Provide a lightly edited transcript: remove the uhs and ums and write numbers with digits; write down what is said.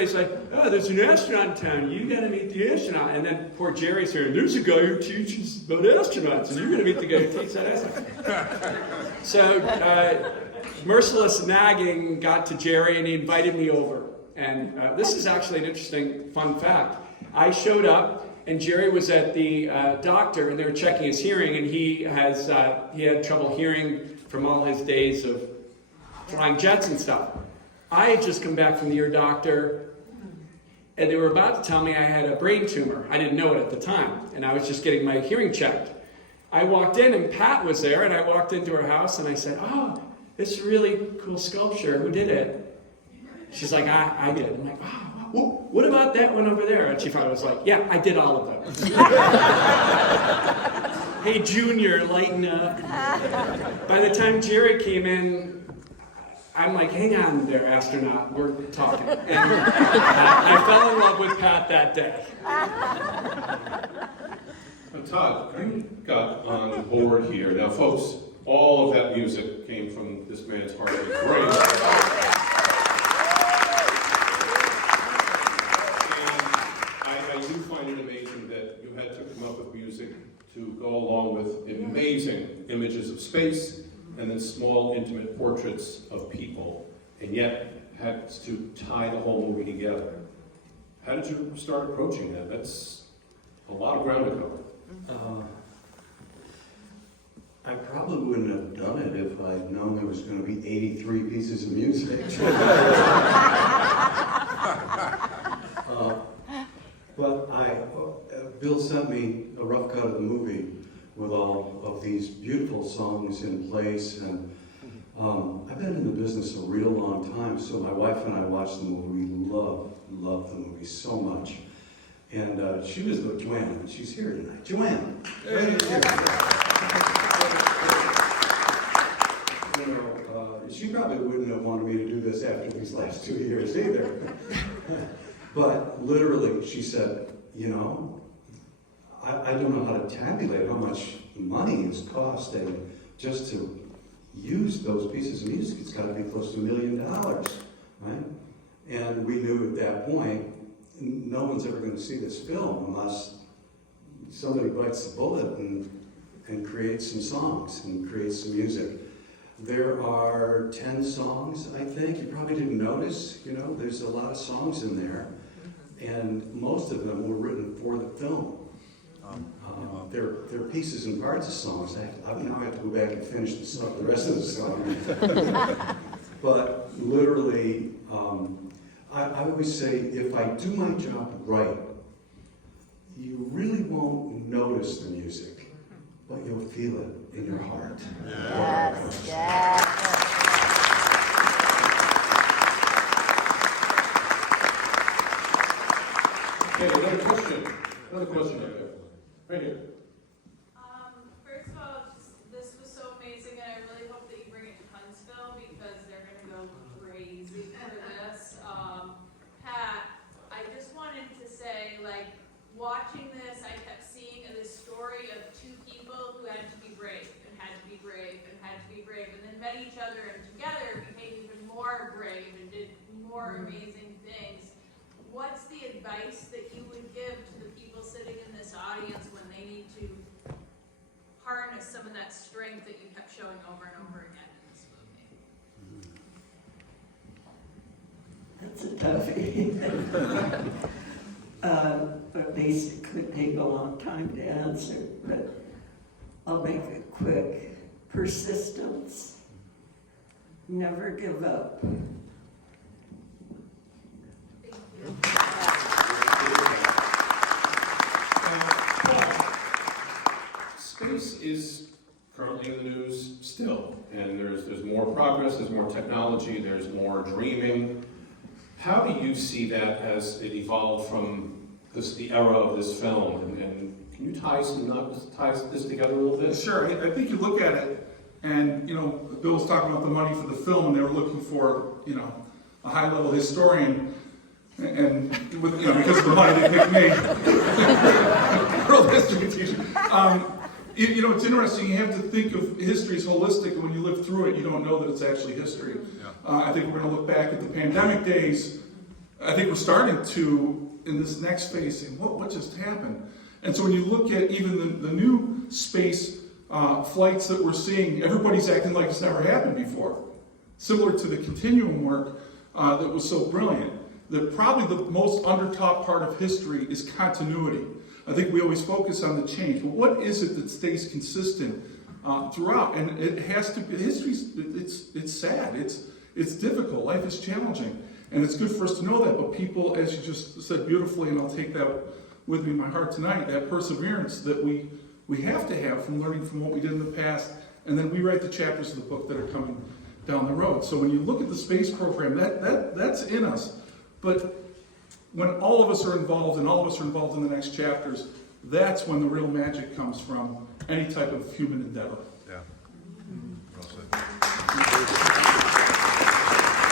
He's like, oh, there's an astronaut in town. You got to meet the astronaut. And then poor Jerry's here. There's a guy who teaches about astronauts, and you're going to meet the guy who teaches that astronaut. So merciless nagging got to Jerry, and he invited me over. And this is actually an interesting fun fact. I showed up, and Jerry was at the doctor, and they were checking his hearing, and he had trouble hearing from all his days of flying jets and stuff. I had just come back from the ear doctor, and they were about to tell me I had a brain tumor. I didn't know it at the time, and I was just getting my hearing checked. I walked in, and Pat was there, and I walked into her house, and I said, oh, this really cool sculpture. Who did it? She's like, I did. I'm like, oh, well, what about that one over there? And she finally was like, yeah, I did all of them. Hey, Junior, lighten up. By the time Jerry came in, I'm like, hang on there, astronaut, we're talking. And I fell in love with Pat that day. Todd, you got on board here. Now, folks, all of that music came from this man's heart. It was great. And I do find it amazing that you had to come up with music to go along with amazing images of space, and then small, intimate portraits of people, and yet had to tie the whole movie together. How did you start approaching that? That's a lot of ground to cover. I probably wouldn't have done it if I'd known there was going to be 83 pieces of music. But Bill sent me a rough cut of the movie with all of these beautiful songs in place, and I've been in the business a real long time, so my wife and I watched the movie. We loved the movie so much. And she was the Joanna. She's here tonight. Joanna! Hey. You know, she probably wouldn't have wanted me to do this after these last 2 years either. But literally, she said, you know, I don't know how to tabulate how much money it's costing just to use those pieces of music. It's got to be close to $1 million, right? And we knew at that point, no one's ever going to see this film unless somebody bites the bullet and creates some songs and creates some music. There are 10 songs, I think. You probably didn't notice, you know, there's a lot of songs in there. And most of them were written for the film. They're pieces and parts of songs. I now have to go back and finish the rest of the song. But literally, I always say, if I do my job right, you really won't notice the music, but you'll feel it in your heart. Yes, yes. Okay, another question right there. Right here. First of all, this was so amazing, and I really hope that you bring it to Huntsville because they're going to go crazy for this. Pat, I just wanted to say, like, watching this, I kept seeing this story of two people who had to be brave, and had to be brave, and had to be brave, and then met each other, and together became even more brave and did more amazing things. What's the advice that you would give to the people sitting in this audience when they need to harness some of that strength that you kept showing over and over again in this movie? That's a toughie. But basically take a long time to answer, but I'll make it quick. Persistence. Never give up. Space is currently in the news still, and there's more progress, there's more technology, there's more dreaming. How do you see that as it evolved from the era of this film? And can you tie this together a little bit? Sure. I think you look at it, and you know, Bill was talking about the money for the film, and they were looking for, you know, a high-level historian. And with, you know, because of the money they picked me, world history teacher. You know, it's interesting. You have to think of history as holistic, and when you live through it, you don't know that it's actually history. Yeah. I think we're going to look back at the pandemic days I think we're starting to, in this next phase, saying, what just happened? And so when you look at even the new space flights that we're seeing, everybody's acting like it's never happened before. Similar to the continuum work that was so brilliant. That probably the most undertaught part of history is continuity. I think we always focus on the change, but what is it that stays consistent throughout? And it has to be, history's, it's sad, it's difficult, life is challenging. And it's good for us to know that, but people, as you just said beautifully, and I'll take that with me in my heart tonight, that perseverance that we have to have from learning from what we did in the past, and then we write the chapters of the book that are coming down the road. So when you look at the space program, that's in us. But when all of us are involved, and all of us are involved in the next chapters, that's when the real magic comes from any type of human endeavor.